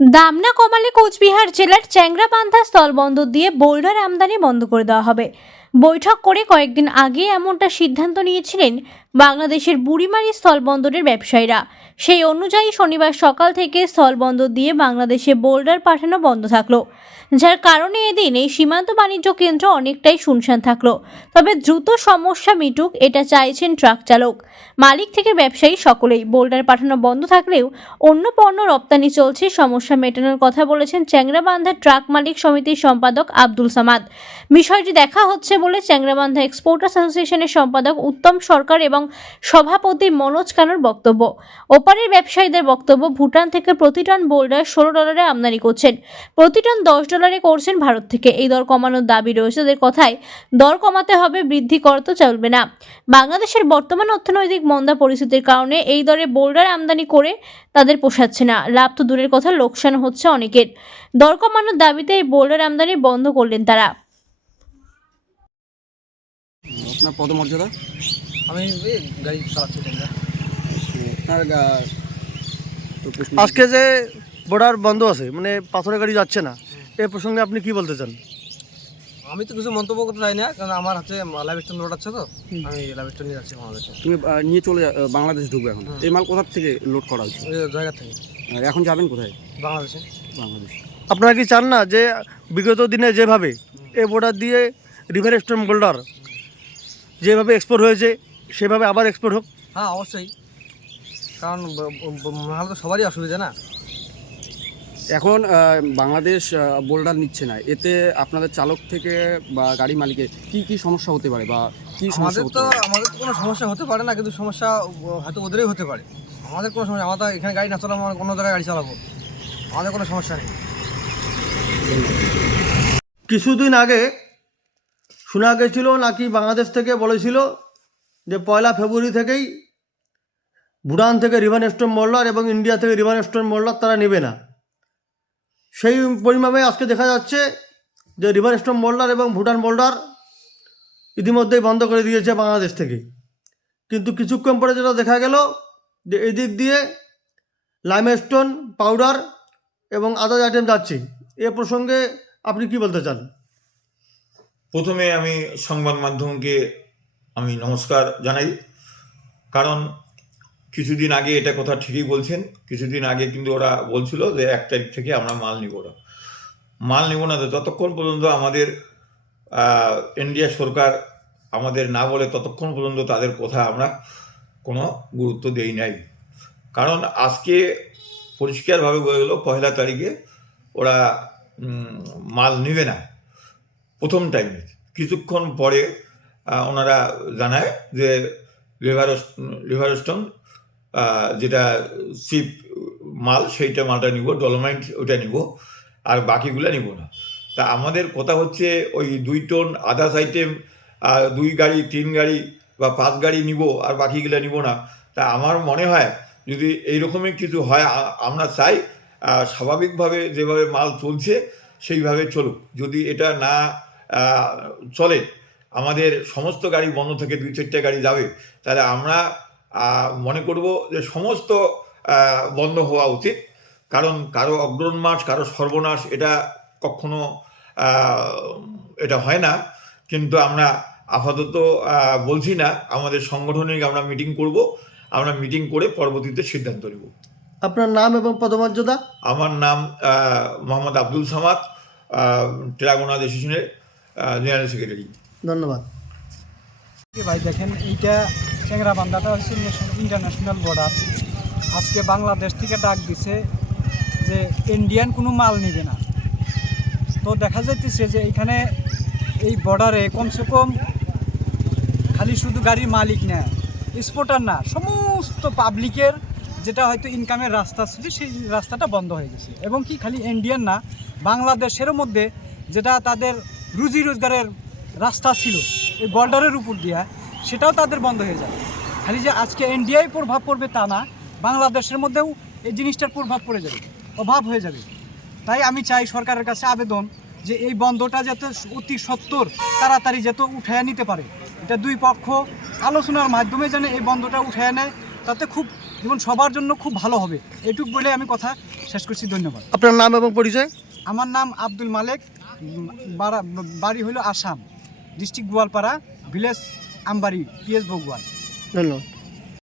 দাম না কমালে কোচবিহার জেলার চ্যাংরাবান্ধা স্থলবন্দর দিয়ে বোল্ডার আমদানি বন্ধ করে দেওয়া হবে। বৈঠক করে কয়েকদিন আগে এমনটা সিদ্ধান্ত নিয়েছিলেন বাংলাদেশের বুড়িমারি স্থলবন্দরের ব্যবসায়ীরা। সেই অনুযায়ী শনিবার সকাল থেকে স্থলবন্দর দিয়ে বাংলাদেশে বোল্ডার পাঠানো বন্ধ থাকল। যার কারণে এদিন এই সীমান্ত বাণিজ্য কেন্দ্র অনেকটাই শুনশান থাকল। তবে দ্রুত সমস্যা মিটুক, এটা চাইছেন ট্রাক চালক। মালিক থেকে ব্যবসায়ী সকলেই। বোল্ডার পাঠানো বন্ধ থাকলেও অন্য পণ্য রপ্তানি চলছে, সমস্যা মেটানোর কথা বলেছেন চ্যাংরাবান্ধা ট্রাক মালিক সমিতির সম্পাদক আব্দুল সামাদ। বিষয়টি দেখা হচ্ছে বলে চ্যাংরাবান্ধা এক্সপোর্টার্স অ্যাসোসিয়েশনের সম্পাদক উত্তম সরকার এবং সভাপতি মনোজ কানুর বক্তব্য। ওপারের ব্যবসায়ীদের বক্তব্য, ভুটান থেকে প্রতি টন বোল্ডার ষোলো ডলারে আমদানি করছেন। প্রতি টন দশ ডলারে করছেন ভারত থেকে। এই দর কমানোর দাবি রয়েছে তাদের কথায় দর কমাতে হবে বৃদ্ধি করতে চলবে না। বাংলাদেশের বর্তমান অর্থনৈতিক মন্দা পরিস্থিতির কারণে এই দরে বোল্ডার আমদানি করে তাদের পোষাচ্ছে না। লাভ তো দূরের কথা লোকসান হচ্ছে অনেকের। দর কমানোর দাবিতে এই বোল্ডার আমদানি বন্ধ করলেন তারা। আপনার পদমর্যাদা? আমি গাড়ি চালাচ্ছি তো আজকে যে বর্ডার বন্ধ আছে মানে পাথরের গাড়ি যাচ্ছে না। এ প্রসঙ্গে আপনি কি বলতে চান? আমি তো কিছু মন্তব্য করতে চাই না কারণ আমার হাতে লাইভ স্টোন লোড আছে তো আমি লাইভ স্টোন নিয়ে যাচ্ছি বাংলাদেশে। তুমি নিয়ে চলে বাংলাদেশ ঢুকবে এখন। এই মাল কোথার থেকে লোড করা হয়েছে? ওই জায়গা থেকে। আর এখন যাবেন কোথায়? বাংলাদেশে। বাংলাদেশ। আপনারা কি চান না যে বিগত দিনে যেভাবে এ বর্ডার দিয়ে রিভার স্টোন বোল্ডার যেভাবে এক্সপোর্ট হয়েছে সেভাবে আবার এক্সপোর্ট হোক? হ্যাঁ অবশ্যই। কারণ ব- তো সবারই অসুবিধা না। এখন বাংলাদেশ বোল্ডার নিচ্ছে না। এতে আপনাদের চালক থেকে বা গাড়ি মালিকের কি কি সমস্যা হতে পারে বা কি সমস্যা আমাদের তো আমাদের তো কোনো সমস্যা হতে পারে না কিন্তু সমস্যা হয়তো ওদেরই হতে পারে। আমাদের কোনো সমস্যা আমাদের এখানে গাড়ি না চলে আমরা অন্য জায়গায় গাড়ি চালাবো। আমাদের কোনো সমস্যা নেই। কিছুদিন আগে শোনা গেছিল নাকি বাংলাদেশ থেকে বলেছিল যে পয়লা ফেব্রুয়ারি থেকেই ভুটান থেকে রিভান স্টোন মোল্লার এবং ইন্ডিয়া থেকে রিভান স্টোন মোল্লার তারা নেবে না। সেই পরিমাণে আজকে দেখা যাচ্ছে যে রিভার স্টোন বোল্ডার এবং ভুটান বোল্ডার ইতিমধ্যেই বন্ধ করে দিয়েছে বাংলাদেশ থেকে। কিন্তু কিছুক্ষণ পরে যেটা দেখা গেল যে এই দিক দিয়ে লাইমস্টোন, পাউডার এবং আদার্স আইটেম যাচ্ছে। এ প্রসঙ্গে আপনি কি বলতে চান? প্রথমে আমি সংবাদ মাধ্যমকে আমি নমস্কার জানাই। কারণ কিছুদিন আগে এটা কথা ঠিকই বলছেন, কিছুদিন আগে কিন্তু ওরা বলছিল যে এক তারিখ থেকে আমরা মাল নিব না। মাল নিব না যতক্ষণ পর্যন্ত আমাদের ইন্ডিয়া সরকার আমাদের না বলে ততক্ষণ পর্যন্ত তাদের কথা আমরা কোনো গুরুত্ব দেই নাই। কারণ আজকে পরিষ্কারভাবে বলে গেল পয়লা তারিখে ওরা মাল নিবে না, প্রথম টাইমে কিছুক্ষণ পরে ওনারা জানায় যে লিভার লিভারস্টোন যেটা সিপ মাল, সেইটা মালটা নিব, ডলোমাইট ওটা নিব, আর বাকিগুলো নিব না। তা আমাদের কথা হচ্ছে ওই দুই টন আদার্স আইটেম দুই গাড়ি, তিন গাড়ি বা পাঁচ গাড়ি নিব, আর বাকিগুলো নিব না। তা আমার মনে হয় যদি এইরকমই কিছু হয় আমরা চাই স্বাভাবিকভাবে যেভাবে মাল চলছে, সেইভাবে চলুক। যদি এটা না চলে, আমাদের সমস্ত গাড়ি বন্ধ থেকে দুই চারটে গাড়ি যাবে, তাহলে আমরা মনে করব যে সমস্ত বন্ধ হওয়া উচিত। কারণ কারও অগ্রণমাস কারও সর্বনাশ এটা কখনো এটা হয় না। কিন্তু আমরা আপাতত বলছি না আমাদের সংগঠনিক আমরা মিটিং করব। আমরা মিটিং করে পরবর্তীতে সিদ্ধান্ত নেব। আপনার নাম এবং পদমর্যাদা? আমার নাম মোহাম্মদ আব্দুল সামাদ ট্রাগোনা অ্যাসোসিয়েশনের জেনারেল সেক্রেটারি ধন্যবাদ। ভাই দেখেন এইটা চ্যাংরা বান্দাটা হচ্ছে ইন্টারন্যাশনাল বর্ডার আজকে বাংলাদেশ থেকে ডাক দিছে যে ইন্ডিয়ান কোনো মাল নিবে না। তো দেখা যাইতেছে যে এখানে এই বর্ডারে কমসে কম খালি শুধু গাড়ির মালিক না স্পোর্টার না, সমস্ত পাবলিকের যেটা হয়তো ইনকামের রাস্তা ছিল সেই রাস্তাটা বন্ধ হয়ে গেছে। এবং কি খালি ইন্ডিয়ান না, বাংলাদেশের মধ্যে যেটা তাদের রুজি রোজগারের রাস্তা ছিল, এই বর্ডারের উপর দিয়া সেটাও তাদের বন্ধ হয়ে যাবে খালি যে আজকে ইন্ডিয়ায় প্রভাব পড়বে তা না বাংলাদেশের মধ্যেও এই জিনিসটার প্রভাব পড়ে যাবে অভাব হয়ে যাবে। তাই আমি চাই সরকারের কাছে আবেদন যে এই বন্ধটা যাতে অতি সত্তর তাড়াতাড়ি যাতে উঠাইয়া নিতে পারে। এটা দুই পক্ষ আলোচনার মাধ্যমে যেন এই বন্ধটা উঠাইয়া নেয় তাতে খুব যেমন সবার জন্য খুব ভালো হবে। এটুক বলে আমি কথা শেষ করছি ধন্যবাদ। আপনার নাম এবং পরিচয়? আমার নাম আব্দুল মালেক বাড়া- বাড়ি হলো Assam district Goalpara village Ambari PS ভগবান। ধন্যবাদ